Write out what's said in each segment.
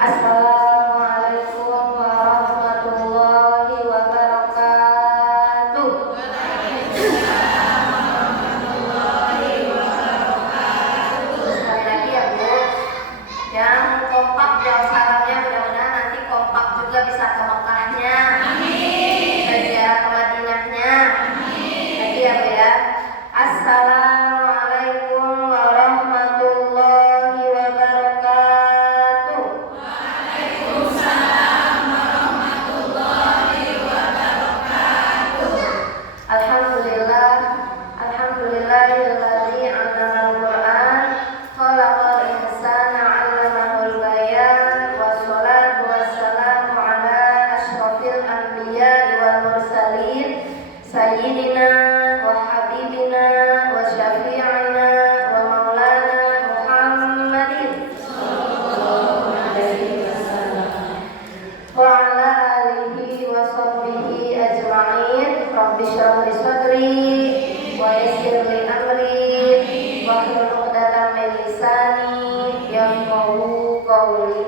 Assalamualaikum warahmatullahi wabarakatuh. Sekali lagi ya Bu, yang kompak jawab salamnya, mudah-mudahan nanti kompak juga bisa ke Mekahnya, ke ziarah ke Madinahnya. Lagi ya Bu ya. Assalamualaikum warahmatullahi wabarakatuh. Alhamdulillah, alhamdulillahilladzi 'allamal Qur'an, khalaqal insana 'allamahul bayan, wassalatu wassalamu ala asyrofil anbiya'i wal mursalin, sayyidina wa habibina wa syafi'ina wa maulana Muhammadin wa ala alihi wa sahbihi ajma'in. Rabbi shrah li sadri wa yassir li amri wahlul 'uqdatam min lisani yafqahu qawli.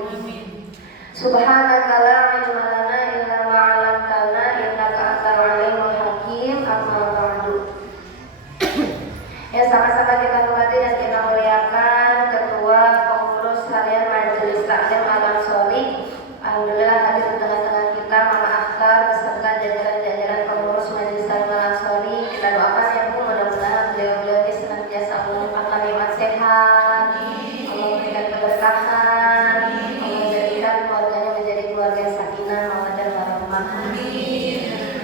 Subhanaka la ilma lana illa ma 'allamtana innaka antal alimul hakim. Amma ba'du. Ya, sama-sama kita hormati dan kita muliakan Ketua Pengurus Harian Majelis Taklim Al-Ansori. Alhamdulillah hadir di tengah-tengah kita Mama Akhtar beserta jajaran-jajaran pengurus Majelis Taklim Al-Ansori. Kita doakan ya Bu, mudah-mudahan beliau-beliau ini senantiasa melimpahkan nikmat sehat, Allah memberikan keberkahan, Allah menjadikan keluarganya menjadi keluarga yang sakinah, mawaddah warahmah.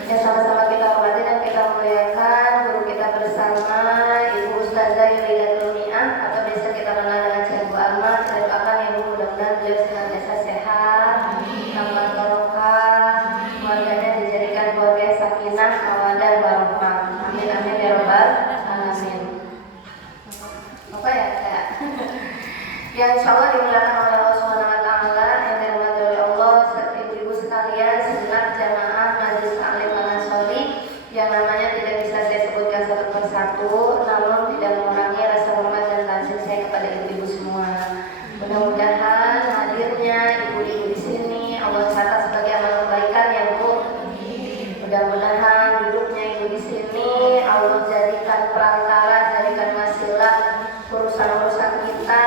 Ya, sama-sama kita hormati dan kita muliakan guru kita bersama Ibu Ustazah Yulidatul Mi'ah atau biasa kita kenal dengan Cikgu Alma. Kita doakan ya Bu, mudah-mudahan beliau senantiasa sehat, tambah barokah, keluarganya dijadikan keluarga yang sakinah, mawaddah warahmah. Amin amin ya rabbal alamin. Apa ya Kak? Yang insyaallah dimuliakan oleh Allah Subhanahu wa taala, yang dirahmati oleh Allah, ibu-ibu sekalian, segenap jamaah Majelis Taklim Al-Ansori yang namanya tidak bisa saya sebutkan satu persatu, namun tidak mengurangi rasa hormat dan ta'zim saya kepada ibu-ibu semua. Mudah-mudahan hadirnya ibu-ibu di sini Allah catat sebagai amal kebaikan ya Bu. Mudah-mudahan duduknya ibu di sini Allah jadikan perantara, jadikan wasilah urusan-urusan kita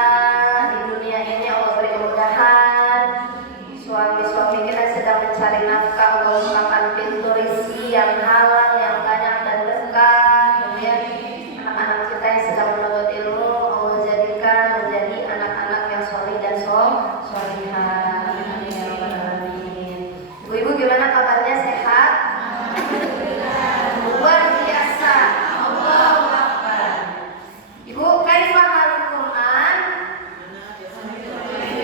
di dunia ini. Allah beri kemudahan. Suami-suami kita sedang mencari nafkah, Allah bukakan pintu rezeki yang halal, yang banyak dan berkah. Kemudian anak-anak kita yang sedang menuntut ilmu, Allah jadikan menjadi anak-anak yang soleh dan solihah. Amin ya rabbal alamin. Ibu-ibu gimana kabarnya, sehat? Luar biasa. Allahu Akbar. Ibu, kaifa halukum an?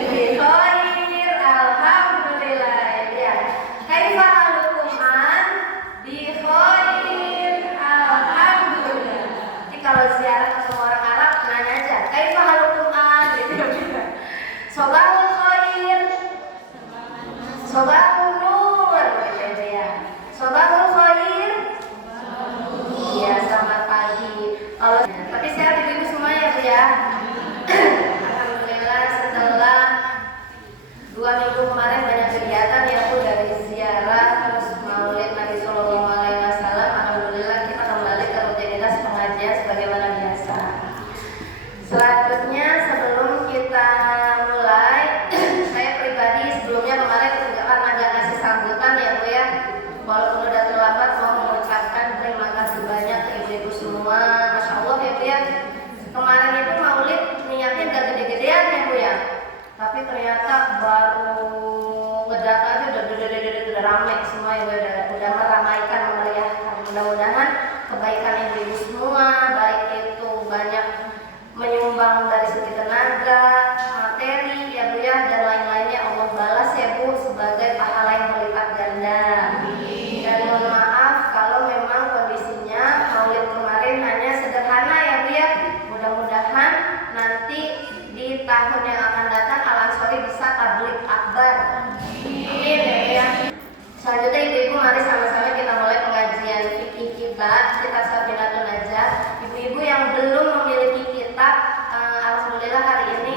Bi khair, alhamdulillah ya. Kaifa halukum an? Bi khair, alhamdulillah. Jadi kalau ziarah ke semua orang Arab nanya aja, kaifa halukum an? Gitu. Sobahul khair, sobahul nur, gitu ya. Sobahul khair. Iya, selamat pagi. Kalau tapi sehat ibu-ibu semua ya Bu ya. Alhamdulillah, setelah 2 minggu kemarin banyak kegiatan ya Bu, dari ziarah terus maulid Nabi Sallallahu Alaihi Wasallam. Alhamdulillah kita kembali ke rutinitas pengajian sebagaimana biasa. Selanjutnya sebelum kita mulai, saya pribadi sebelumnya kemarin karena ada ngasih sambutan ya Bu ya, walaupun udah terlambat mau mengucapkan terima kasih banyak ke ibu-ibu semua. Masya Allah ya Bu ya, kemarin itu maulid niatnya udah gede-gedean ya Bu ya, tapi ternyata baru ngedata aja udah ramai semua ya Bu, udah meramaikan, memeriahkan. Mudah-mudahan kebaikan ibu-ibu semua, baik itu banyak menyumbang dari segi tenaga, materi ya Bu ya, dan lain-lainnya, Allah balas ya Bu sebagai pahala yang berlipat ganda. Dan mohon maaf kalau memang kondisinya maulid kemarin hanya sederhana ya Bu ya. Mudah-mudahan nanti di tahun yang akan datang Al-Ansori bisa tabligh akbar. Amin ya Bu ya. Selanjutnya ibu-ibu, mari sama-sama kita mulai pengajian fikih kita, kitab Safinatun Najah. Ibu-ibu yang belum memiliki kitab, alhamdulillah hari ini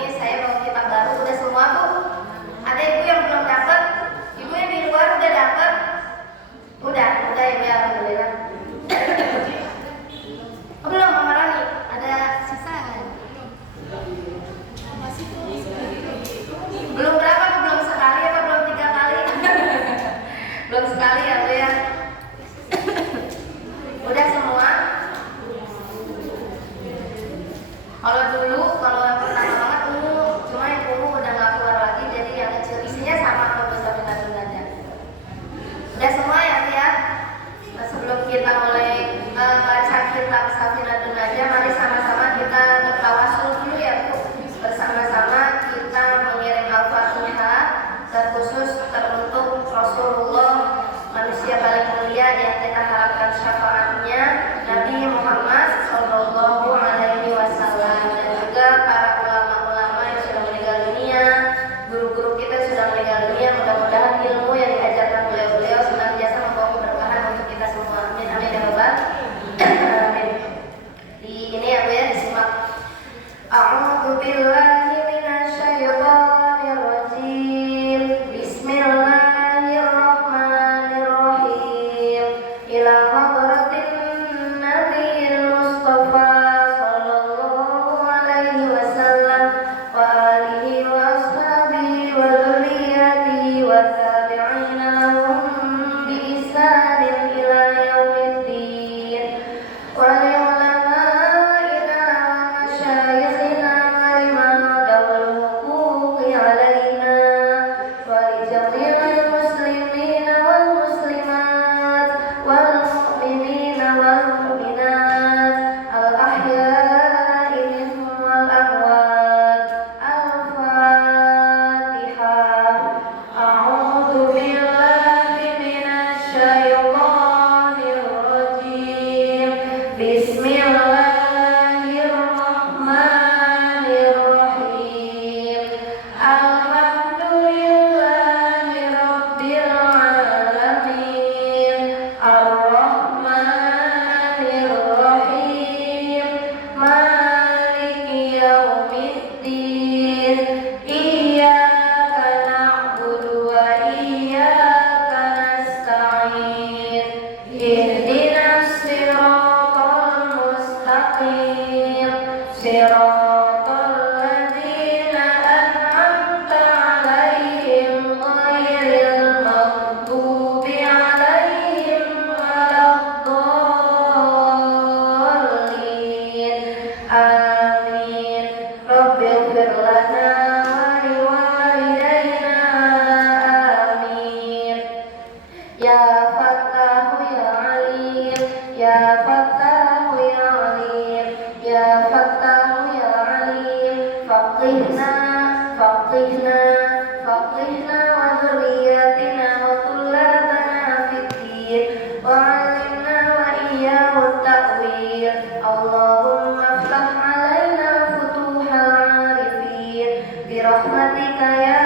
وأصلحنا وذرياتنا وطلابنا في الدين وعلمنا وإياه التأويل اللهم افتح علينا فتوح العارفين برحمتك يا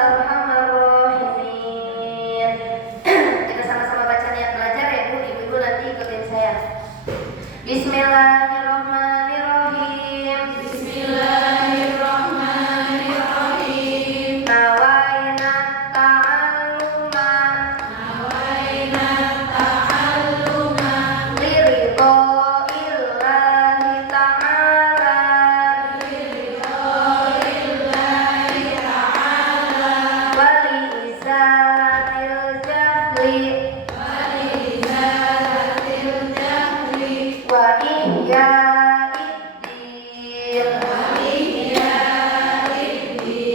أرحم الراحمين. Kita sama-sama baca niat belajar ya Bu, Ibu nanti ikutin saya. Bismillahirrahmanirrahim. Bismillahirrahmanirrahim. Nawaina ta'alluma liridha'illahi ta'ala wa liizalatil jahli wa ihya'id-din.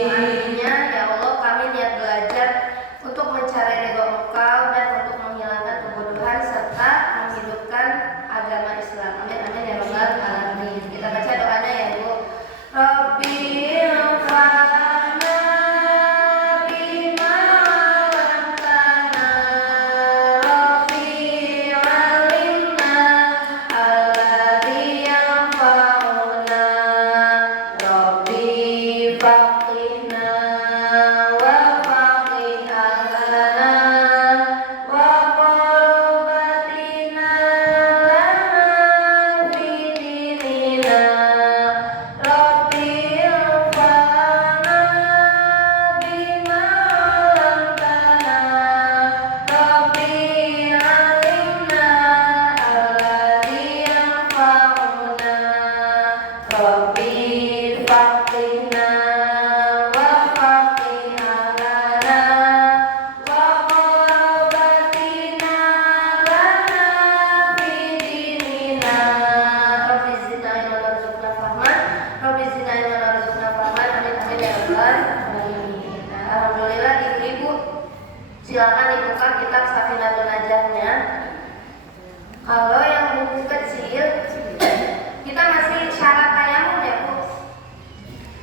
Artinya, ya Allah, kami niat belajar untuk mencari ridho Engkau dan untuk menghilangkan kebodohan serta menghidupkan agama Islam. Amin amin ya rabbal alamin. Kita baca doanya ya Bu. Rabbi anfa'na bima 'allamtana Rabbi 'allimna alladzi yanfa'una Rabbi faqihna wa faqih ahlana wa qurbatina lana fi dinina Rabbi anfa'na bima 'allamtana Rabbi 'allimna alladzi yanfa'una Rabbi faqihna wa faqih ahlana wa qurbatina lana fi dinina Rabbi zidna ilman warzuqna fahman Rabbi zidna ilman warzuqna fahman. Amin amin ya rabbal alamin. Nah, alhamdulillah ibu-ibu silakan dibuka kitab Safinatul Najahnya. Kalau yang buku kecil kita masih syarat tayamum ya Bu.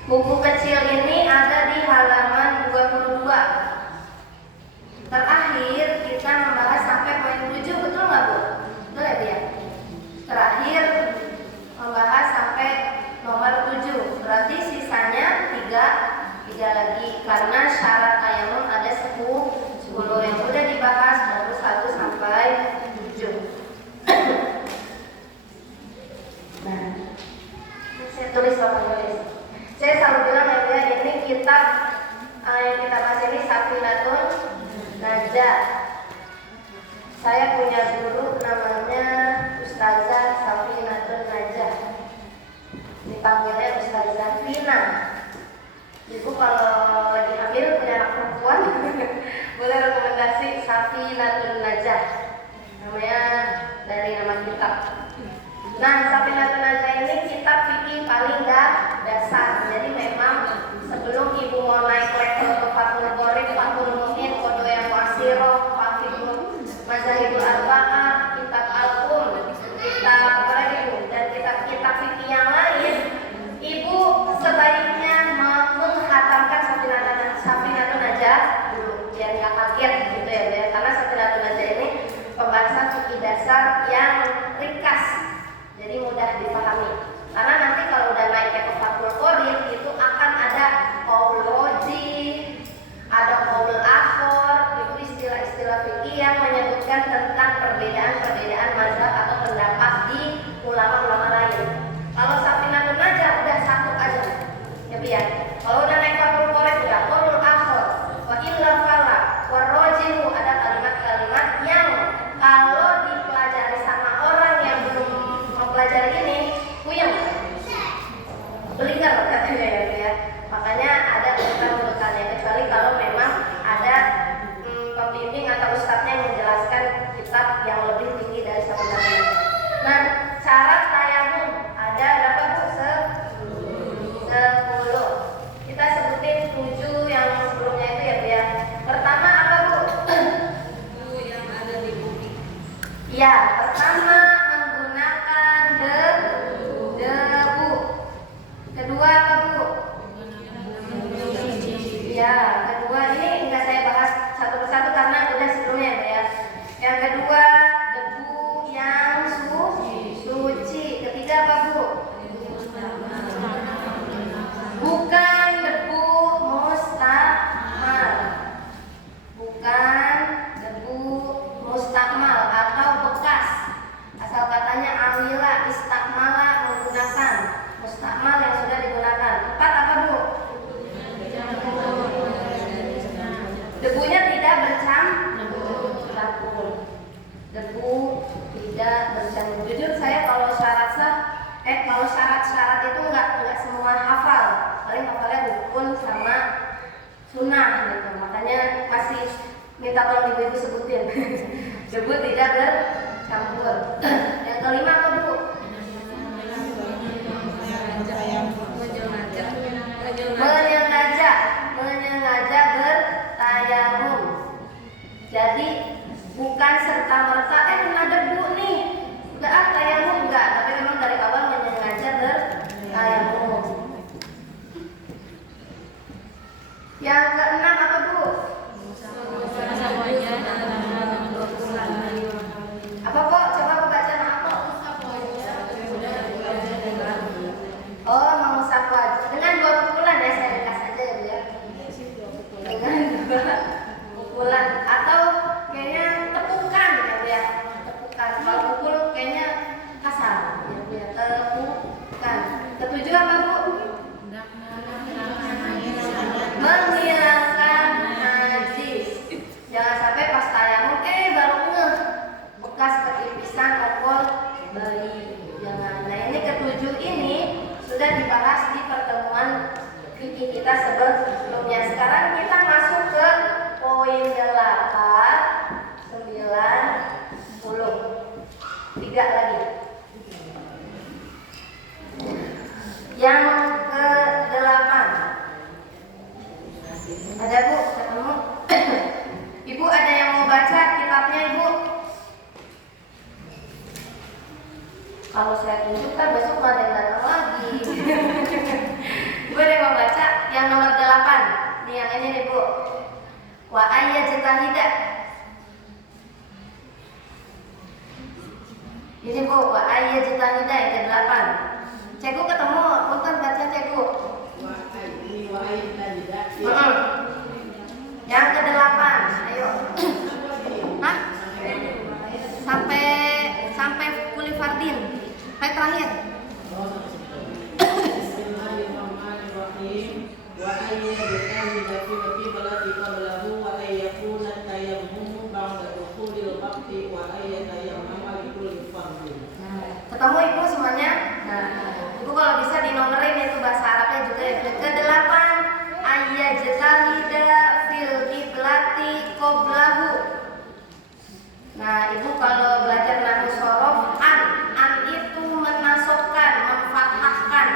Buku kecil ini ada di halaman 22. Terakhir kita membahas sampai poin 7, betul nggak Bu? Betul ya Bu ya? Terakhir membahas sampai nomor 7. Berarti sisanya 3 lagi karena syarat tayamum ada 10 yang udah dibahas baru 1 sampai 7. Nah, saya tulis saya selalu bilang ya ini kitab yang kita bahas ini Safinatul Najah. Saya punya guru namanya Ustazah Safinatul Najah, dipanggilnya Ustazah Vina. Ibu kalau lagi hamil punya anak perempuan boleh rekomendasi Safinatul Najah, namanya dari nama kitab. Nah, Safinatul Najah ini kitab fikih paling dasar. Jadi memang sebelum ibu mau naik level ke Fathul Qorib, Fathul Mu'in, Qodo yang Mu'asiroh, Fathul Mazahibul Arba'ah, kitab Al-Qum, kitab apa lagi Bu, dan kitab-kitab fikih yang lain, ibu sebaiknya menghatamkan Safinatul Najah dulu, biar nggak kaget gitu ya Bu. Karena Safinatul Najah ini pembahasan fikih dasar yang ringkas, jadi mudah dipahami. Karena nanti kalau udah naik ke Fathul Qorib itu akan ada qaul rajih, ada qaul akhor, itu istilah-istilah fikih yang menyebutkan tentang perbedaan-perbedaan mazhab atau pendapat di ulama-ulama lain. Kalau Safinatul Najah udah satu aja, ya Bu ya. Kalau udah naik Fathul Qorib udah qaul akhor, wa illa fala, wa rajihu, ada kalimat-kalimat yang kalau dipelajari sama orang yang belum mempelajari ini puyeng. Debunya tidak bercampur. Debu tidak bercampur. Jujur saya kalau syarat-syarat itu nggak semua hafal. Paling hafalnya rukun sama sunnah gitu. Makanya masih minta tolong ibu-ibu sebutin. Debu tidak bercampur. Yang kelima apa Bu? Menyengaja bertayamum. Jadi bukan serta merta kena debu nih, udah tayamum enggak, tapi memang dari awal menyengaja bertayamum. Yang keenam apa Bu? Apa kok? Coba aku baca apa? Oh, mengusap wajah dengan 2 pukulan ya, saya ringkas aja ya Bu ya. Dengan 2 pukulan atau kayaknya tepukan ya Bu ya. Tepukan. Kalau pukul kayaknya kasar ya Bu ya. Tepukan. Ketujuh apa Bu? Menghilangkan najis. Jangan sampai pas tayamum baru ngeh bekas ketipisan okol bayi. Jangan. Nah ini ketujuh ini sudah dibahas di pertemuan fikih kita sebelumnya. Sekarang kita masuk ke poin 8, 9, 10. 3 lagi. Yang ke-8. Ada Bu? Ketemu? Ibu ada yang mau baca kitabnya Ibu? Kalau saya tunjukkan besok nggak ada yang datang lagi. Ibu ada yang mau baca? Yang nomor 8. Nih yang ini nih Bu. Wa ayyajtahidah. Ini Bu, wa ayyajtahidah yang ke-8. Cekgu ketemu, punten baca Cekgu. Wa ayyajtahidah. Yang ke-8, ayo. Hah? Sampai kuli fardin. Sampai terakhir. Wa ayyajtahidah fi qiblati qablahu wa ayyakuna tayammum ba'da dukhulil waqti wa ayyatayammama li kulli fardin. Ketemu Ibu semuanya? Nah, Ibu kalau bisa dinomerin itu bahasa Arabnya juga ya. Ke-8 ayyajtahida fil qiblati qablahu. Nah, Ibu kalau belajar nahwu shorof an itu menasokkan, memfathahkan.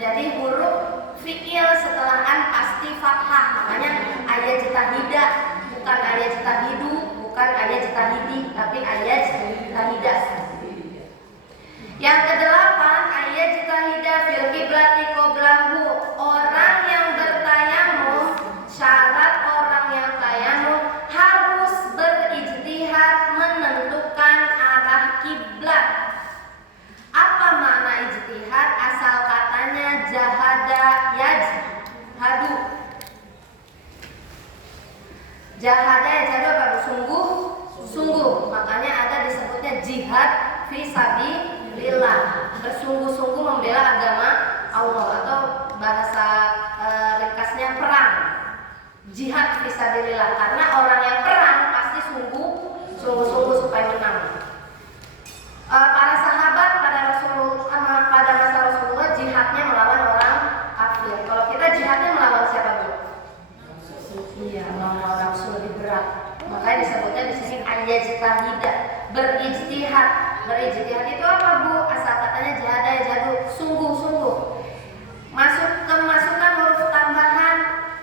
Jadi huruf fi'il setelah an pasti fathah. Makanya ayyajtahida bukan ayyajtahidu, bukan ayyajtahidi, tapi ayyajtahida. Yang ke-8 ayyajtahida fil qiblati qablahu. Orang yang bertayamum, syarat orang yang tayamum harus berijtihad menentukan arah kiblat. Apa makna ijtihad? Asal katanya jahada yajhadu. Jahada yajhadu apa? Sungguh. Makanya ada disebutnya jihad fi sabilillah. Bersungguh-sungguh membela agama Allah, atau bahasa ringkasnya perang. Jihad fi sabilillah, karena orang yang perang pasti sungguh-sungguh supaya menang. Para sahabat pada masa Rasulullah jihadnya melawan orang kafir. Kalau kita jihadnya melawan siapa Bu? Iya, melawan nafsu lebih berat. Makanya disebutnya di sini ayyajtahidah, berijtihad. Berijtihad itu apa Bu? Asal katanya jahada yajhadu, sungguh-sungguh. Masukkan huruf tambahan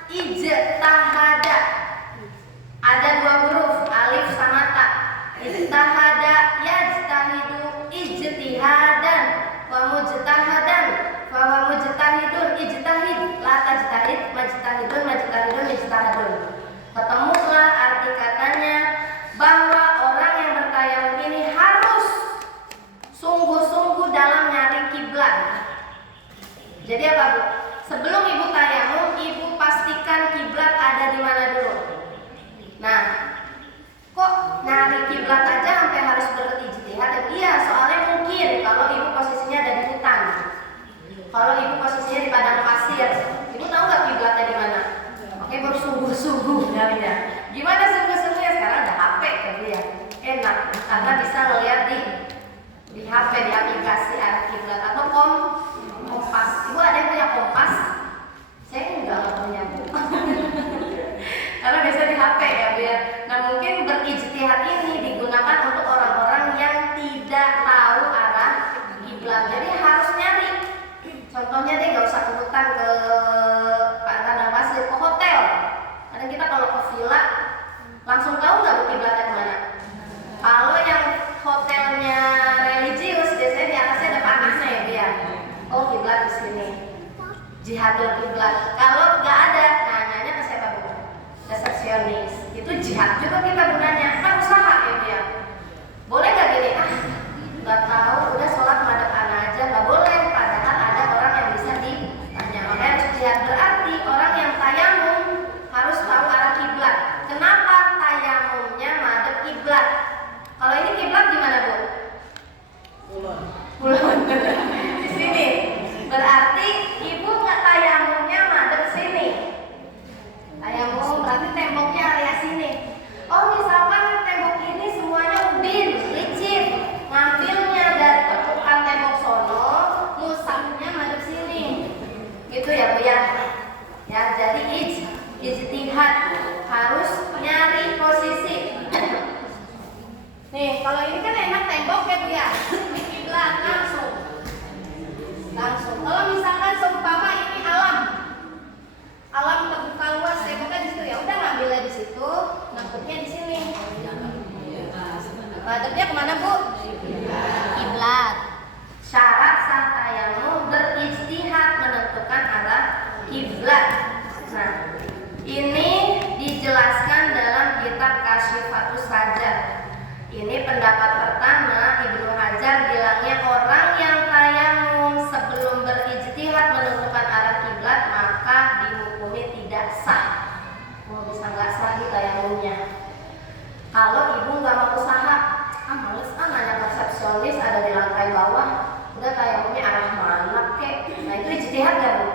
ijtahada. Ada 2 huruf, alif sama ta. Ijtahada yajtahidu ijtihadan wa mujtahadan fa wa mujtahidun ijtahid la tajtahid majtahidun ijtahadun. Ketemulah arti katanya bahwa orang yang bertayamum ini harus sungguh-sungguh dalam nyari kiblat. Jadi apa Bu? Sebelum Ibu tayamum, Ibu pastikan kiblat ada di mana dulu. Nah, kok nyari kiblat aja sampai harus berijtihad? Iya, soalnya mungkin kalau Ibu posisinya ada di hutan, kalau Ibu posisinya di padang pasir, Ibu tahu nggak kiblatnya di mana? Oke, bersungguh-sungguh nyarinya. karena bisa ngeliat di HP, di aplikasi arah kiblat atau kompas. Ibu ada yang punya kompas? Saya enggak punya Bu. Karena bisa di HP ya Bu ya. Nah mungkin berijtihad ini digunakan untuk orang-orang yang tidak tahu arah kiblat. Jadi harus nyari. Contohnya deh nggak usah ke hutan, ke padang pasir, ke hotel. Kadang kita kalau ke villa langsung tahu nggak kiblatnya kemana. Kalau yang hotelnya religius biasanya di atasnya ada panahnya ya Bu ya. Oh kiblat di sini. Jihadul kiblat. Kalau nggak ada, nah nanya ke siapa Bu? Resepsionis. Itu jihad juga kita gunanya. Kan usaha ya Bu ya. Boleh nggak gini? Nggak tahu. Udah sholat madep anak aja nggak boleh. Padahal ada orang yang bisa ditanya. Makanya harus jihad. Berarti orang yang tayamum harus tahu arah kiblat. Kenapa tayamumnya madep kiblat? Kalau ini kiblat gimana Bu? Kulon. Di sini. Berarti ibu nggak tayamumnya madep sini. Tayamum berarti temboknya area sini. Oh misalkan tembok ini semuanya ubin, licin, ngambilnya dari tekukan tembok sono, musafnya madep sini. Gitu ya Bu ya. Ya jadi ijtihad harus nyari posisi. Nih kalau ini kan enak tembok ya Bu ya. Kiblat langsung. Kalau misalkan seumpama ini alam terbuka luas, temboknya di situ ya udah ngambilnya di situ, nangkepnya di sini. Madepnya kemana Bu? Kiblat. Syarat sah tayamum berijtihad menentukan arah kiblat. Nah, ini dijelaskan dalam kitab Kasyifatus Hajar. Ini pendapat pertama, Ibnu Hajar bilangnya orang yang tayamum sebelum berijtihad menentukan arah kiblat maka dihukumi tidak sah. Oh, bisa nggak sah di tayamumnya. Kalau ibu nggak mau usaha, males nanya resepsionis ada di lantai bawah, udah tayamumnya arah mana kek? Nah itu ijtihad nggak Bu?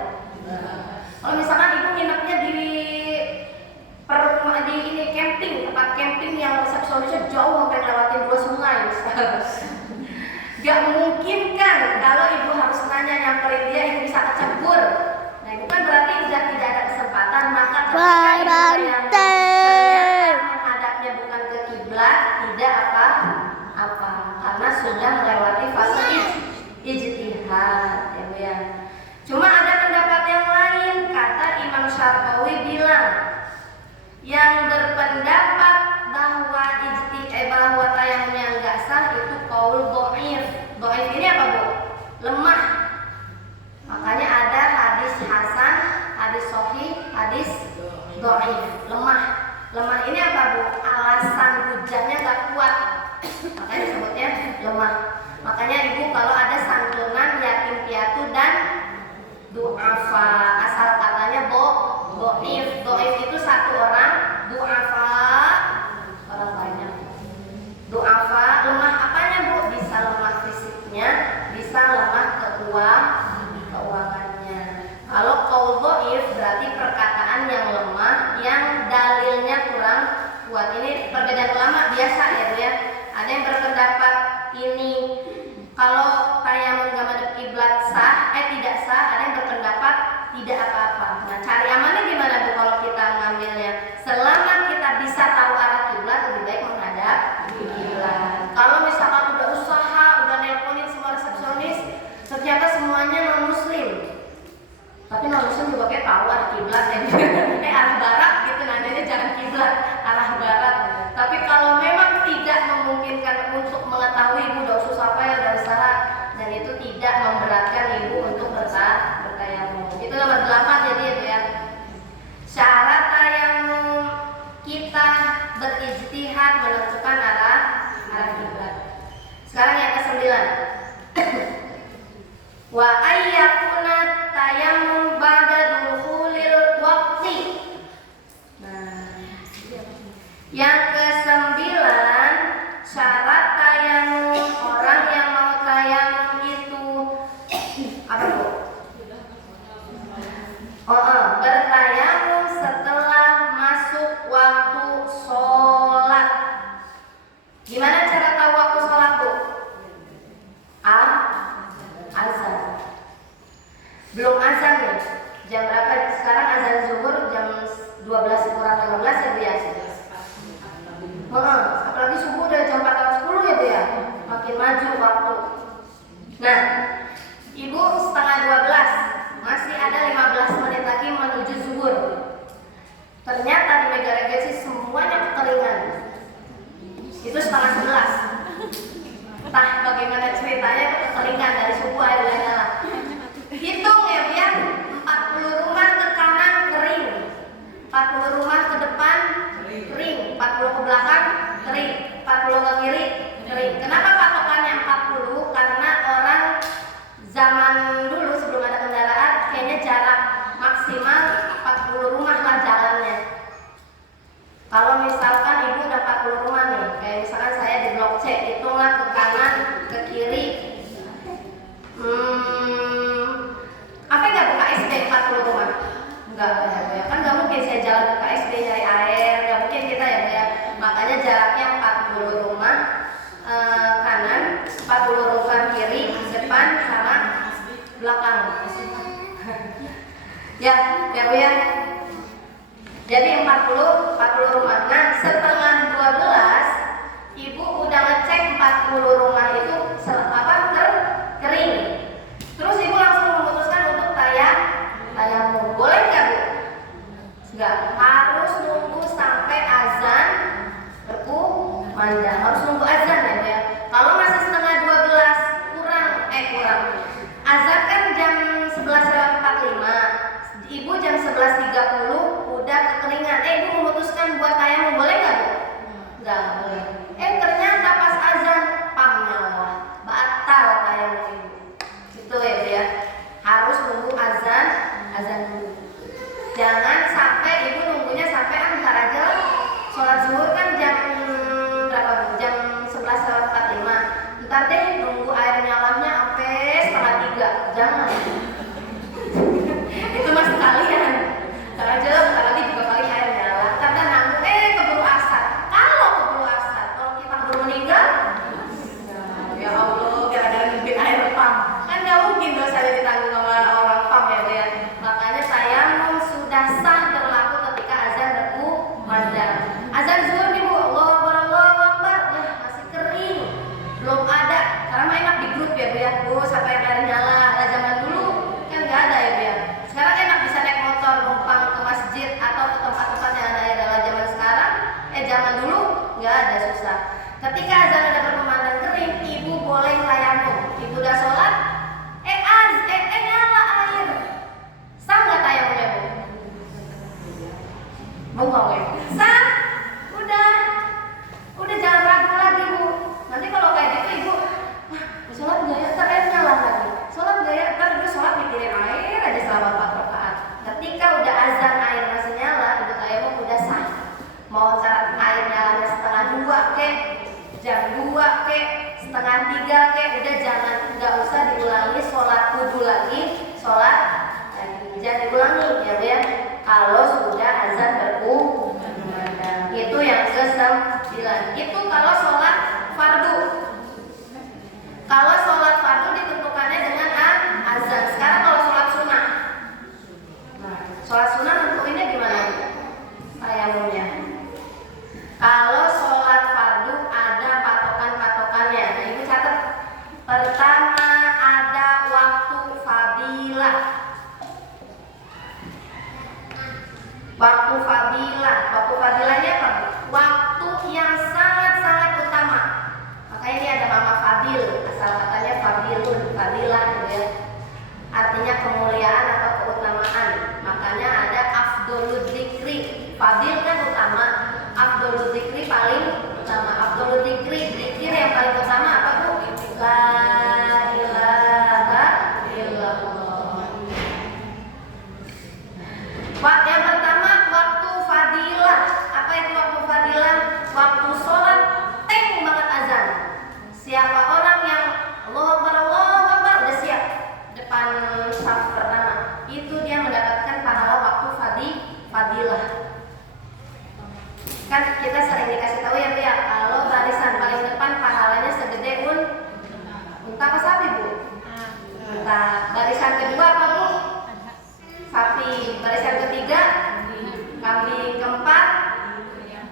Kalau misalkan ibu nginepnya di ini camping, tempat camping yang resepsionisnya jauh sampai lewatin 2 sungai misalnya. Gak memungkinkan kalau ibu harus nanya nyamperin dia, ibu bisa kecebur. Nah itu kan berarti tidak ada kesempatan. Maka ketika ibu yang ternyata menghadapnya bukan ke kiblat, tidak apa-apa karena sudah melewati fase ijtihad ya Bu ya. Cuma ada pendapat yang lain, kata Imam Syarqawi bilang yang berpendapat bahwa bahwa tayamumnya enggak sah itu qaul dhaif. Dhaif ini apa Bu? Lemah. Makanya ada hadis hasan, hadis sahih, hadis dhaif. Lemah. Lemah ini apa Bu? Alasan hujannya enggak kuat. Makanya disebutnya lemah. Makanya ibu kalau ada santunan yatim piatu dan du'afa, asal katanya dhaif. Dhaif itu satu orang, du'afa orang banyak. Du'afa lemah apanya Bu? Bisa lemah fisiknya, bisa lemah keuangannya. Kalau qaul dhaif berarti perkataan yang lemah, yang dalilnya kurang kuat. Ini perbedaan ulama biasa ya Bu ya. Ada yang berpendapat ini kalau tayamum enggak madhep kiblat sah, tidak sah. Ada yang berpendapat tidak apa-apa. Nah, cari amannya gimana Bu kalau kita ngambilnya? Selama kita bisa tahu arah kiblat, lebih baik menghadap kiblat. Kalau misalkan udah usaha, udah nelponin semua resepsionis, ternyata semuanya non muslim. Tapi non muslim juga kayak tahu arah kiblat ya. Arah barat gitu, nanyanya jangan kiblat, arah barat. Tapi kalau memang tidak memungkinkan untuk mengetahui ibu udah usaha apa ya, udah usaha, dan itu tidak memberatkan ibu untuk bertayamum. Itu nomor 8 jadi itu ya. Syarat tayamum kita berijtihad menentukan arah kiblat. Sekarang yang ke-9. Wa ayyakuna tayamum ba'da dukhulil waqti. Nah, yang ke-9 syarat tayamum orang yang mau tayamum itu apa Bu? Bertayamum setelah masuk waktu sholat. Gimana cara tahu Nah, Ibu setengah 12, masih ada 15 menit lagi menuju zuhur. Ternyata di Mega Regency semuanya kekeringan. Itu setengah 11. Entah bagaimana ceritanya itu kekeringan dari subuh air mulai nyala. Hitung ya biar 40 rumah ke kanan kering, 40 rumah ke depan kering, 40 ke belakang kering, 40 ke kiri kering. Kenapa patokannya 40? Karena orang zaman dulu sebelum ada kendaraan kayaknya jarak maksimal 40 rumah lah jalannya. Kalau misalkan ibu udah 40 rumah nih, kayak misalkan saya di blok C, hitunglah ke kanan, ke kiri. Apa nggak buka SD 40 rumah? Enggak ya, kan nggak mungkin saya jalan buka SD nyari air, nggak mungkin kita ya. Makanya jaraknya 40 rumah kanan, 40 rumah kiri, depan sama belakang. Ya Bu ya. Jadi 40 rumah. Nah, setengah 12 ibu udah ngecek 40 rumah itu kering. Terus ibu langsung memutuskan untuk tayamum. Boleh nggak Bu? Nggak, harus nunggu sampai azan berkumandang. Harus nunggu azan ya Bu ya. Kalau masih setengah 12 kurang. Azan kan jam 11.45. Ibu jam 11.30 udah kekeringan. Ibu memutuskan buat tayamum, boleh nggak Bu? Nggak boleh. Ternyata pas azan pam nyala, batal tayamum ibu. Itu ya Bu ya. Harus nunggu azan dulu. Jangan sampai ibu nunggunya sampai ntar aja lah. Sholat zuhur kan jam berapa Bu? Jam 11.45. Ntar deh nunggu air nyalanya sampai setengah 3. Jangan. Itu mas sekalian. Ntar aja lah, bentar lagi juga paling air nyala. Karena nanggu, keburu asar. Kalau kita belum meninggal, ya Allah, gara-gara ngintip air pam. Kan nggak mungkin dosanya ditanggung sama orang pam ya Bu ya. Makanya tayamum sudah sah berlaku ketika azan berkumandang. Azan zuhur nih Bu, Allahu Akbar, ya masih kering, belum ada. Karena enak di grup ya Bu ya. Bu sampai air nyala. Nah, zaman dulu kan nggak ada ya Bu ya. Sekarang enak bisa naik motor numpang ke masjid atau ke tempat-tempat yang ada air. Dalam zaman sekarang, zaman dulu nggak ada, susah. Ketika azan udah berkumandang kering, ibu boleh tayamum. Ibu udah sholat, nyala air. Sah nggak tayamumnya Bu? Bengong ya? Sah, udah jangan ragu lagi Bu. Nanti kalau kayak gitu ibu, sholat nggak ya? Ntar air nyala lagi. Sholat nggak ya? Ntar ibu sholat mikirin air aja selama 4 rakaat. Ketika udah azan air masih nyala, ibu tayamum udah sah. Mau ntar air nyalanya setengah 2 kek, jam 2 kek, setengah 3 kek, udah nggak usah diulangi sholat wudhu lagi, sholat lagi. Jangan diulangi ya Bu ya. Kalau sudah azan berkumandang, itu yang ke-9. Itu kalau sholat fardu. Kalau sholat fardu ditentukannya dengan azan. Sekarang kalau sholat sunnah, sholat sunnah nentuinnya gimana? Tayamumnya. Kalau sholat fardu ada patokan-patokannya. Nah, ibu catat. Pertama ada waktu fadilah. Waktu fadilahnya apa? Waktu yang sangat-sangat utama. Makanya ini ada nama fadil. Asal katanya fadilun, fadilah gitu ya. Artinya kemuliaan atau keutamaan. Makanya ada afdolul dzikri. Fadil kan utama, afdolul dzikri paling utama. Afdolul dzikri, dzikir yang paling utama apa Bu? La ilaha illallah. Yang pertama waktu fadilah. Apa itu waktu fadilah? Waktu sholat teng banget azan. Siapa orang yang Allahu Akbar udah siap depan saf pertama, itu dia mendapatkan pahala waktu fadilah. Kan kita sering dikasih tahu ya Bu ya, kalau barisan paling depan pahalanya segede unta apa sapi Bu? Unta. Barisan kedua apa Bu? Sapi. Barisan ketiga kambing. Keempat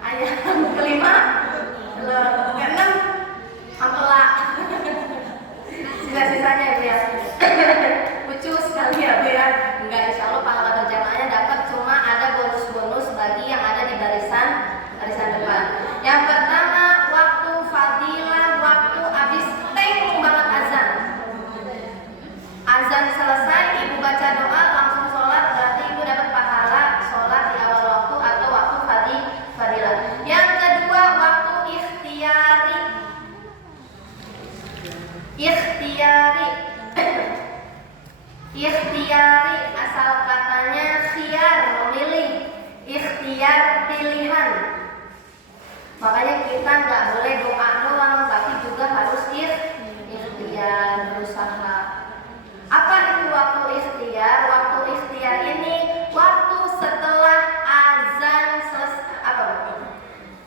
ayam. Kelima keenam ampela. Sisa-sisanya Yang pertama, waktu fadilah, waktu habis teng banget azan. Azan selesai, ibu baca doa, langsung sholat, berarti ibu dapat pahala sholat di awal waktu atau waktu fadilah. Yang kedua, waktu ikhtiyari. Ikhtiyari asal katanya khiyar, memilih. Ikhtiar, pilihan. Makanya kita nggak boleh doa doang, tapi juga harus ikhtiar, berusaha. Apa itu waktu ikhtiar? Waktu ikhtiar ini waktu setelah azan selesai. Apa?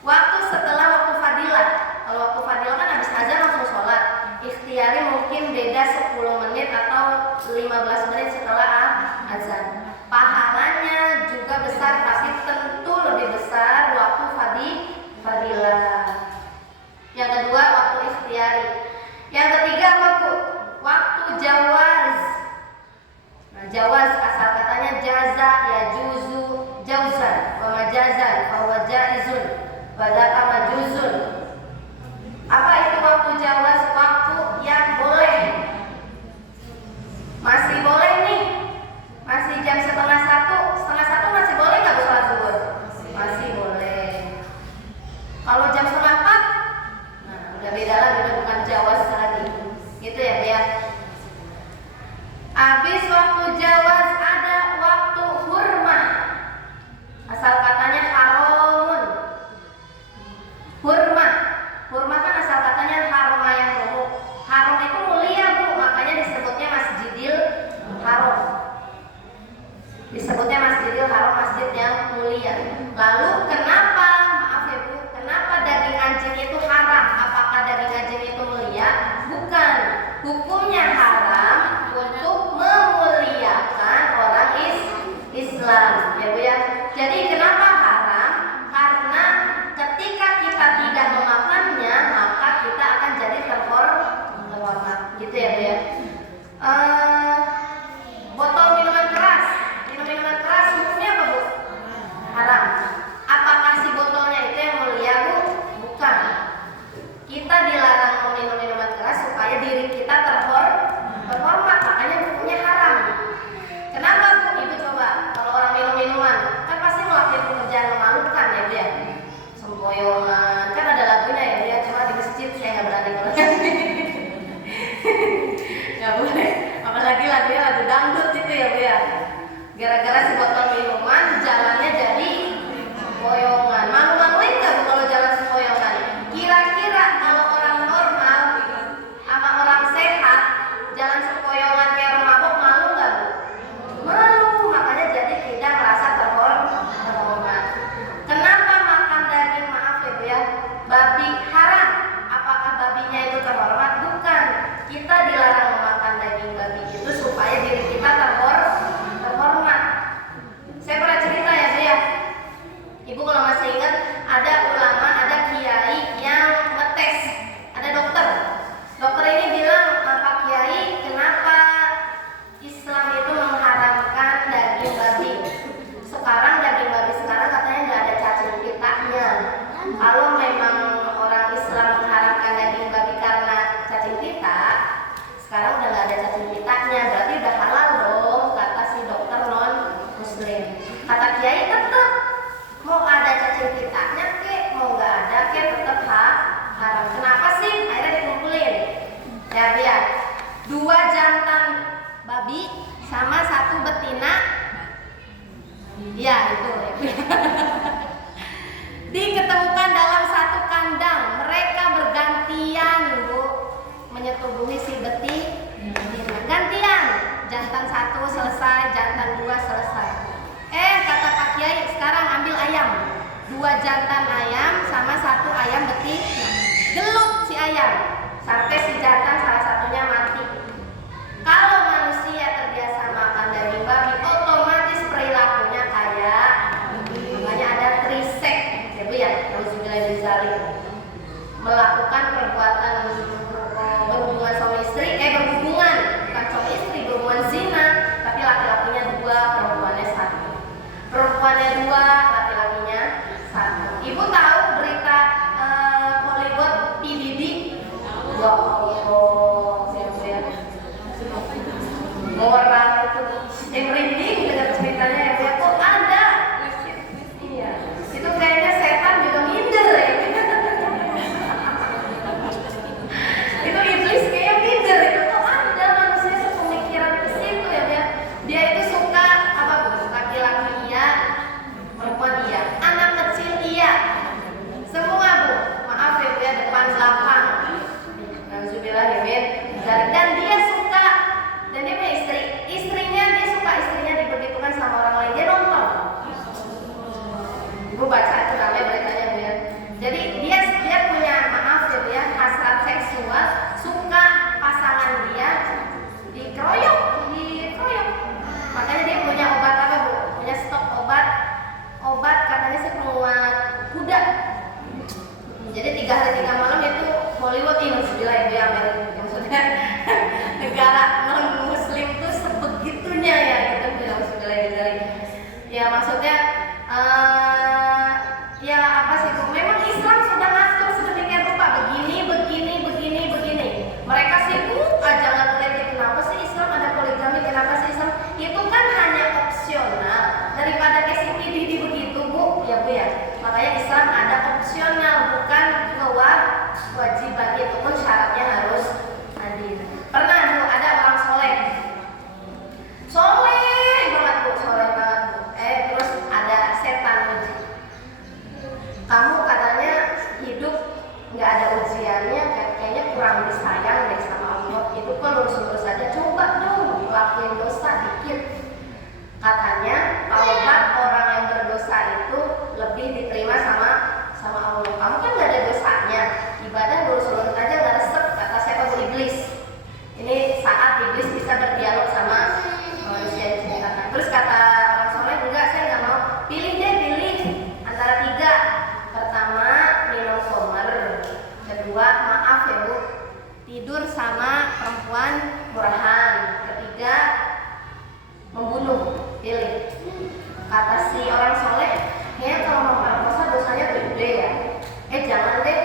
Waktu setelah waktu fadilah. Kalau waktu fadilah kan habis azan langsung sholat. Ikhtiari mungkin beda 10 menit atau 15 menit setelah azan. Pahalanya juga besar, tapi tentu lebih besar waktu fadilah. Yang kedua, waktu ikhtiari. Yang ketiga, waktu jawaz. Nah, jawaz asal katanya jaza, ya juzu, jauzan, wa majazan, wa jaizun, wa dzaka majuzun. Apa itu waktu jawaz? Waktu yang boleh. Masih boleh nih. Masih jam setengah satu masih boleh nggak sholat zuhur? Masih boleh. Kalau jam setengah 4, nah udah beda lagi, udah bukan jawaz lagi. Gitu ya, Bu ya. Habis waktu jawaz ada waktu hurmah. Asal katanya haramun. Hurmah kan asal katanya harma yang umum. Haram itu mulia, Bu, makanya disebutnya Masjidil Haram. Disebutnya Masjidil Haram, masjid yang mulia. Lalu kenapa, maaf ya Bu, kenapa daging anjing itu haram? Apakah daging anjing itu mulia? Bukan. Hukumnya haram untuk memuliakan orang Islam, ya Bu ya. Jadi kenapa haram? Karena ketika kita tidak memakannya, maka kita akan jadi terhormat, gitu ya Bu ya. Botol minuman keras, minuman keras hukumnya apa Bu? Haram. Apakah si botolnya itu yang mulia Bu? Bukan. Kita dilarang meminum minuman keras supaya diri kita terhormat, makanya hukumnya haram. Kenapa Bu? Ibu coba, kalau orang minum minuman kan pasti melakukan pekerjaan memalukan ya Bu ya. Sempoyongan, kan ada lagunya ya Bu ya, cuma di masjid saya nggak berani ngelakuin. Nggak boleh, apalagi lagunya lagu dangdut itu ya Bu ya. Gara-gara si botol minuman jalannya jadi sempoyongan. Malu-maluin nggak Bu kalau jalan sempoyongan? Kira-kira kalau orang normal sama orang sehat jalan sempoyongan kayak orang mabok, malu nggak Bu? Malu, makanya jadi tidak merasa terhormat. Kenapa makan daging, maaf ya Bu ya, babi haram? Apakah babinya itu terhormat? Bukan. Kita dilarang memakan daging babi itu supaya diri kita terhormat. Saya pernah cerita ya Bu ya, Ibu kalau masih ingat, ada ulama, ada kiai yang ngetes, ada dokter. Dokter ini bilang, Pak Kiai, kenapa Islam itu mengharamkan daging babi? Sekarang daging babi sekarang katanya nggak ada cacing pitahnya. Kalau memang orang Islam mengharamkan daging babi karena cacing pitah, sekarang udah nggak ada cacing pitahnya, berarti udah halal dong, kata si dokter non Muslim. Kata Kiai tetap mau ada cacing pitahnya kek, mau nggak ada kek, tetap haram. Kenapa sih? Akhirnya dikumpulin. Ya biar 2 jantan babi sama 1 betina. Ya itu. Diketemukan dalam 1 kandang. Mereka bergantian Bu menyetubuhi si betina. Gantian. Jantan 1 selesai, jantan 2 selesai. Kata Pak Kiai, sekarang ambil ayam. 2 jantan ayam sama 1 ayam betina. Gelut si ayam sampai si jantan salah satunya mati. Kalau manusia terbiasa makan daging babi, otomatis perilakunya kayak makanya ada trisek, ya Bu ya, melakukan perbuatan berhubungan suami istri, berhubungan bukan suami istri, berhubungan zina, tapi laki-lakinya 2, perempuannya 1. Perempuannya 2, laki-lakinya 1. Ibu tahu berita kamu katanya hidup nggak ada ujiannya, kayaknya kurang disayang deh sama Allah. Itu kok lurus-lurus aja, coba dong lakuin dosa dikit. Katanya taubat orang yang berdosa itu lebih diterima sama Allah. Kamu kan nggak ada dosanya, ibadah lurus-lurus aja nggak resep, kata siapa? Iblis. Ini saat iblis bisa berdialog sama manusia diciptakan. Terus kata orang soleh juga, saya nggak mau, pilih antara 3. Pertama, minum khamr. Kedua, maaf ya Bu, tidur sama perempuan murahan. Ketiga, membunuh. Pilih. Kata si orang soleh, kayaknya kalau memperkosa dosanya gede ya. Jangan deh,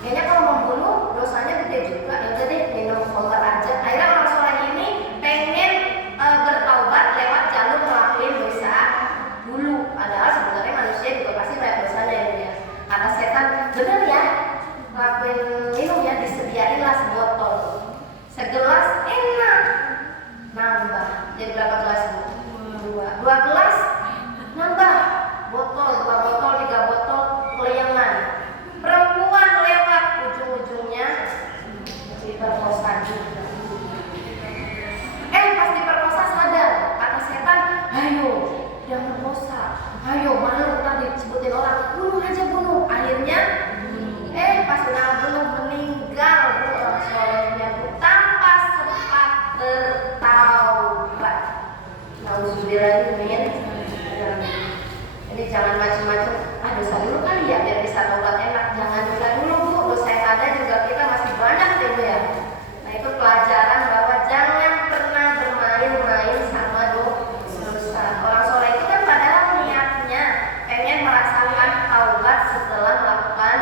kayaknya kalau membunuh dosanya gede juga. Ya udah deh, minum khamr aja. Akhirnya orang soleh ini pengen bertaubat lewat jalur ngelakuin dosa dulu. Padahal sebenarnya manusia juga pasti banyak dosanya ya. Kata setan, bener ya, ngelakuin minum ya, disediainlah sebotol, segelas enak, nambah. Jadi berapa gelas Bu? 2 gelas, nambah botol, 2 botol, 3 botol, kelayangan. Perempuan lewat, ujung-ujungnya diperkosa juga. Pas diperkosa sadar, kata setan, ayo jangan perkosa, ayo malu ntar disebutin orang, bunuh aja bunuh. Akhirnya pas udah belum meninggal Bu, orang solehnya Bu, tanpa sempat bertaubat. Nauzubillahimin. Jadi jangan macam-macam, dosa dulu kali ya biar bisa taubat enak. Jangan dosa dulu Bu, dosa yang ada juga kita masih banyak deh Bu ya. Nah itu pelajaran bahwa jangan pernah bermain-main sama dosa. Orang soleh itu kan padahal niatnya pengen merasakan taubat setelah melakukan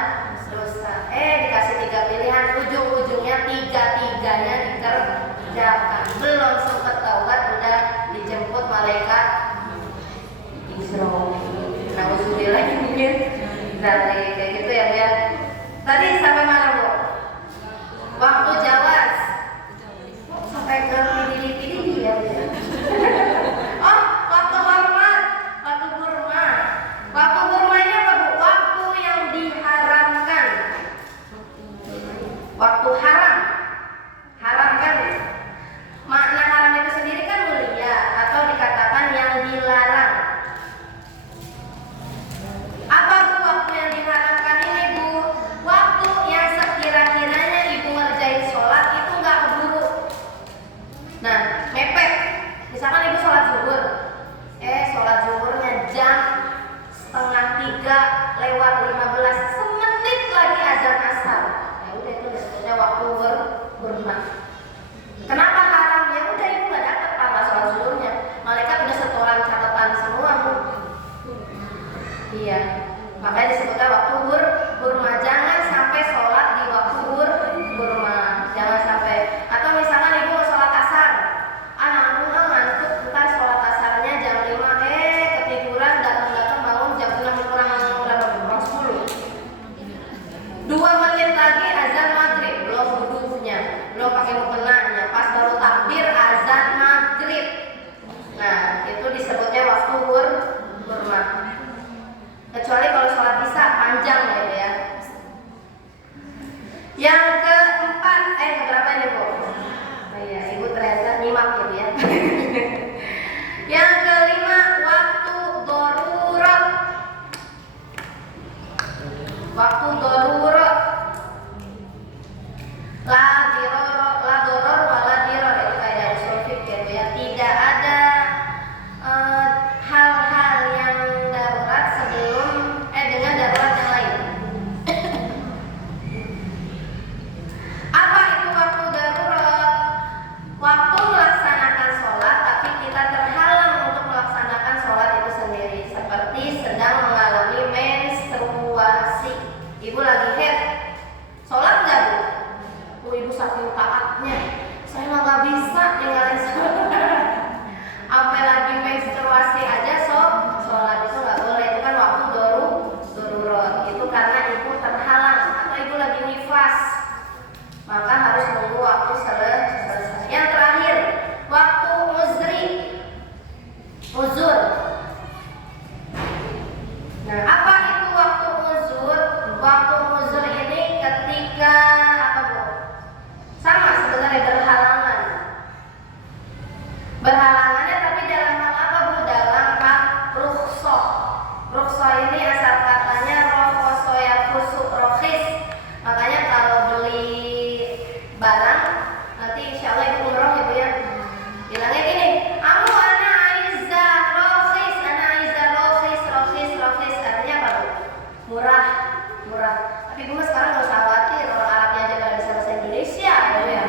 dosa. Dikasih 3 pilihan, ujung-ujungnya 3-tiganya dikerjakan. Belum sempat taubat udah dijemput malaikat Israel. Nauzubillahimin dari kayak gitu ya Bu ya. Tadi sampai mana Bu? Waktu jawas. Sampai ke pilih-pilih ya Bu ya. Waktu hormat, waktu kurma. Waktu kurma ini apa Bu? Waktu yang diharamkan. Waktu haram. Haram kan? Makna haram itu sendiri kan mulia atau dikatakan yang dilarang. Apa Bu waktu yang diharamkan ini Bu? Waktu yang sekira-kiranya Ibu ngerjain sholat itu nggak keburu. Nah, mepet. Misalkan Ibu sholat zuhur. Sholat zuhurnya jam 2:30 semenit lagi azan asar. Ya udah itu disebutnya waktu berhurmat. Kenapa haram? Ya udah Ibu nggak dapat pahala sholat zuhurnya. Malaikat udah setoran catatan semua Bu. Iya, makanya disebutnya waktu berhurmat. Jangan sampai sholat di waktu berhurmat. Jangan sampai. Atau misalkan Ibu mau sholat asar, ngantuk, ntar sholat asarnya jam 5, ketiduran, datang bangun jam 6 kurang 10. 2 menit lagi azan maghrib, belum wudhunya, belum pakai mukenanya, pas baru takbir azan maghrib. Nah, itu disebutnya waktu berhurmat. Kecuali kalau sholat isya panjang ya. Yang keempat, keberapa ini Bu? Iya, Ibu ternyata nyimak ya. Yang kelima, waktu darurat. Waktu darurat. La doror wala diror, itu kayak usul fikih ya. Tidak ada hal-hal yang darurat sebelum dengan darurat yang lain. Apa itu waktu darurat? Waktu melaksanakan sholat tapi kita terhalang untuk melaksanakan sholat itu sendiri. Seperti sedang mengalami menstruasi. Ibu lagi haid, sholat nggak Bu? Ibu saking taatnya, saya nggak bisa ninggalin sholat. Apalagi menstruasi aja sholat itu nggak boleh. Itu kan waktu darurat. Itu karena Ibu terhalang atau Ibu lagi nifas, maka harus menunggu waktu selesai. Yang terakhir, waktu uzur. Nah, apa itu waktu uzur? Tapi gue sekarang nggak usah khawatir, orang Arabnya aja nggak bisa bahasa Indonesia, ya.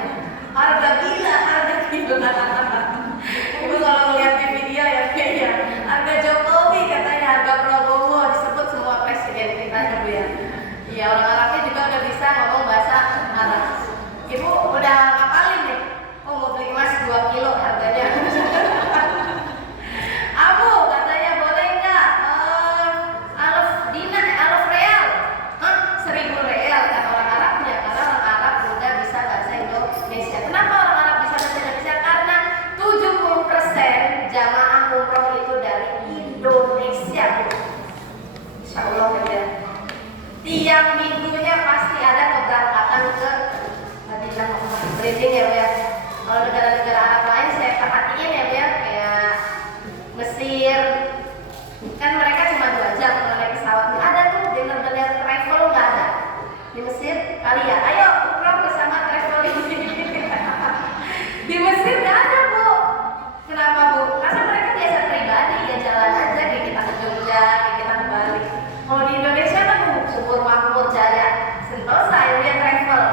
Harga gila, harga gila. Ibu kalau ngeliat di video ya kayaknya harga Jokowi katanya, harga Prabowo, disebut semua presiden kita ibu ya. Iya, orang Arabnya juga udah bisa ngomong bahasa Arab. Ibu udah ngapalin deh. Oh, mau beli emas 2 kilo harganya. Abu katanya boleh nggak alaf real? Hah? 1.000 real kan orang Arabnya, karena orang Arab udah bisa bahasa Indonesia. Kenapa orang Arab bisa bahasa Indonesia? Karena 70% jamaah umroh itu dari Indonesia. Insya Allah ya. Tiap minggunya pasti ada keberangkatan ke Madinah. Bridging ya Bu ya. Kalau negara-negara Arab lain saya perhatiin ya Bu ya, kayak Mesir, kan mereka cuma 2 jam kalau naik pesawat. Ada tuh dinner travel, nggak ada. Di Mesir kali ya, ayo umroh bersama traveling. Di Mesir nggak ada Bu. Kenapa Bu? Karena mereka biasa pribadi ya, jalan aja kayak kita ke Jogja, kayak kita ke Bali. Kalau di Indonesia kan subur makmur jaya sentosa ya dia travel.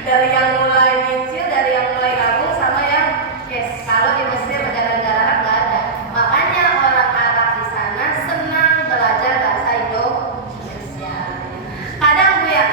Dari yang mulai kecil, dari yang mulai gabung sama yang yes. Kalau di Mesir negara-negara Arab nggak ada. Makanya orang Arab di sana senang belajar bahasa Indonesia. Kadang Bu ya,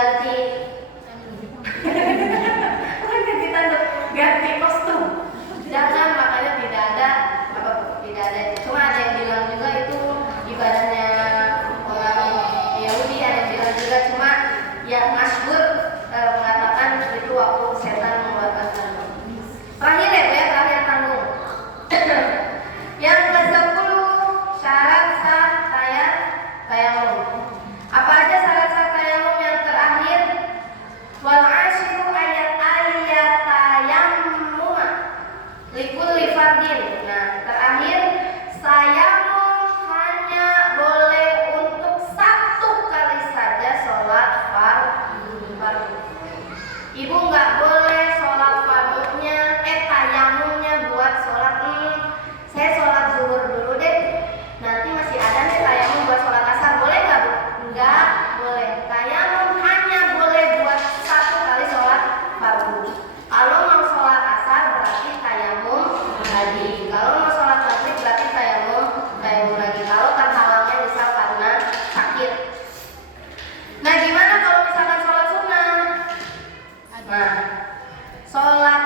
ganti bukan ganti tanduk, ganti kostum. Jangan, makanya tidak ada cuma ada yang bilang juga itu ibadahnya orang Yahudi, ada yang bilang juga, cuma yang masyhur mengatakan itu waktu setan mengeluarkan tanduk. Terakhir ya Bu ya, terakhir tanggung. Yang ke-10 syarat sah tayamum. Apa aja syarat sah tayamum yang terakhir? Wal asyiru ayat tayammum likulli fardin. Nah, terakhir tayamum hanya boleh untuk satu kali saja sholat fardu. Ibu nggak boleh sholat fardunya tayamumnya buat sholat saya sholat zuhur dulu deh, nanti masih ada nih tayamum buat sholat asar, boleh nggak Bu? Nggak boleh. Tayamum hanya boleh buat satu kali sholat fardu. Kalau mau sholat asar berarti tayamum lagi. Kalau mau sholat maghrib berarti tayamum lagi. Kalau terhalangnya misal karena sakit. Nah, gimana kalau misalkan sholat sunnah? Nah, sholat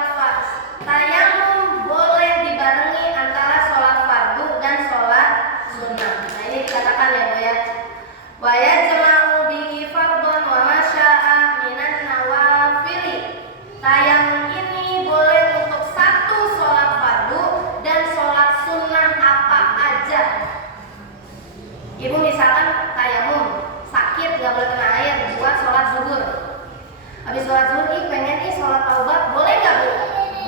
tayamum boleh dibarengi antara sholat fardu dan sholat sunnah. Nah, ini dikatakan ya Bu ya. Wa yajma'u bihi fardhun wa ma syaa minan nawafili. Tayamum ini boleh untuk satu sholat fardu dan sholat sunnah apa aja. Ibu misalkan tayamum, sakit nggak boleh kena air buat sholat zuhur. Habis sholat zuhur pengen sholat taubat, boleh nggak Bu?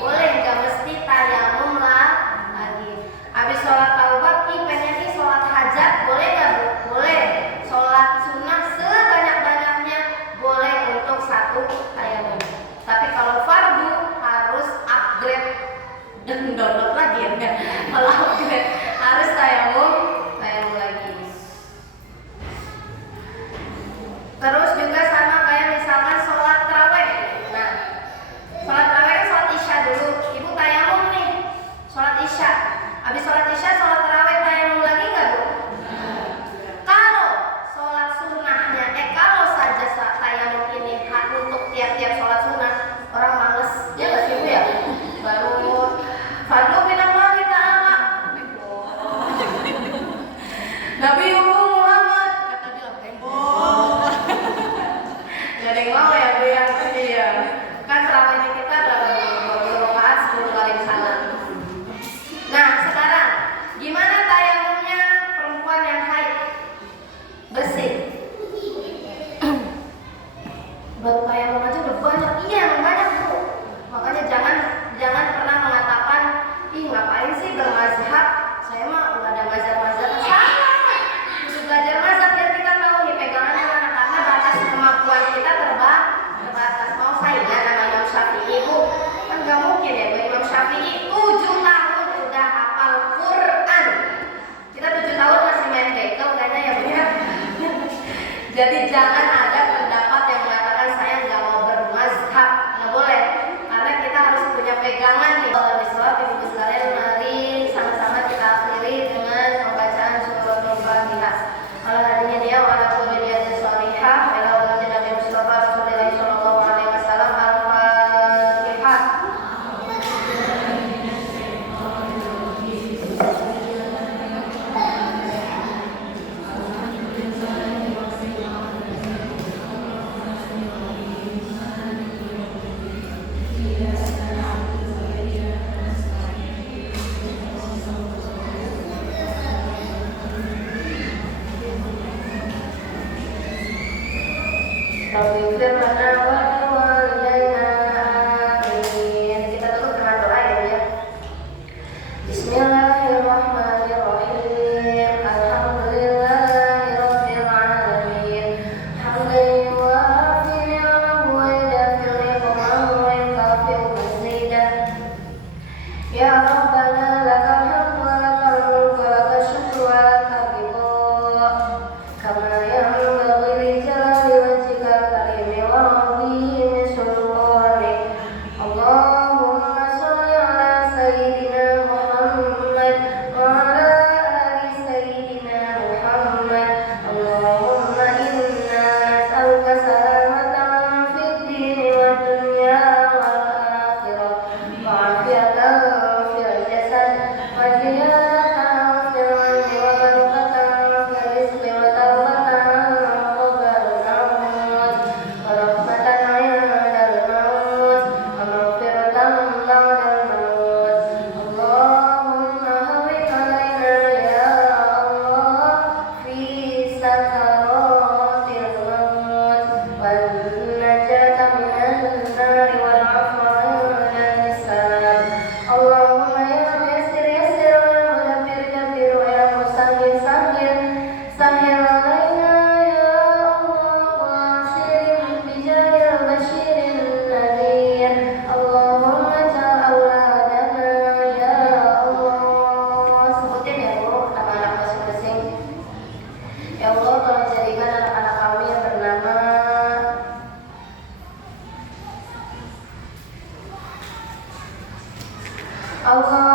Boleh, nggak mesti tayamum lagi. Habis sholat taubat pengen sholat hajat, boleh nggak Bu? Boleh. Sholat sunnah sebanyak-banyaknya boleh untuk satu tayamum. Tapi kalau fardu harus upgrade dan download lagi ya. Kalau upgrade harus tayamum lagi. Terus juga sama kayak misalkan sholat tarawih. Nah, sholat tarawih kan sholat isya dulu. Ibu tayamum nih, sholat isya. Habis sholat isya, sholat tarawih tayamum lagi nggak Bu? Kalau sholat sunnahnya, kalau saja tayamum ini hak untuk tiap-tiap sholat sunnah, orang males. Ya nggak sih Bu ya? Baru fadlu minallahi ta'ala. Nabi Muhammad kata bilang gak ada yang mau ya Bu ya, pasti ya. Kan selama ini kita berapa 20 rakaat 10 kali salam. Nah, sekarang gimana tayamumnya perempuan yang haid? Bersih. Baru tayamum aja udah banyak. Iya, banyak Bu. Makanya jangan pernah mengatakan, ih ngapain sih bermazhab? Saya mah nggak ada mazhab-mazhab. Salah. Untuk belajar mazhab biar kita tahu nih pegangan mana, karena batas kemampuan kita terbatas. Mau saingan sama Imam Syafi'i Bu? Kan nggak mungkin ya Bu. Imam Syafi'i 7 tahun udah hafal Quran. Kita 7 tahun masih main bekel kayaknya ya Bu ya. Jadi jangan ada pendapat yang mengatakan saya nggak mau bermazhab, nggak boleh. Karena kita harus punya pegangan nih. Kalau misalnya Ibu sekalian, mari sama-sama kita akhiri dengan pembacaan surah Al-Fatihah. Kalau hadinya dia wala kulli niyatin shalihah ila wajhi Nabi Mustafa Rasulullah sallallahu alaihi wasallam. Al-Fatihah. Taufiqir lana wa liwalidayna. Amin. Kita tutup dengan doa ya. Bismillahirrahmanirrahim. Alhamdulillahirabbil alamin. Hamdan yuwafi ni'amahu wa yudafi ni'amahu wa yukafi'u mazidah. Ya Rabbana lakal hamdu wa lakal mulku wa lakal syukru wa lakal ridha. Kama yanbaghi li jalali wajhikal karimi wa 'azimi والنجاة من النار والعفو عن اللسان اللهم يا ميسر يسر ويا مدبر دبر ويا مسهل سهل سهل علينا يا الله واسر بجاه البشير النذير اللهم اجعل أولادنا يا الله sebutin ya Bu nama anak masing-masing. Ya Allah, tolong jadikan anak-anak kami yang bernama Allah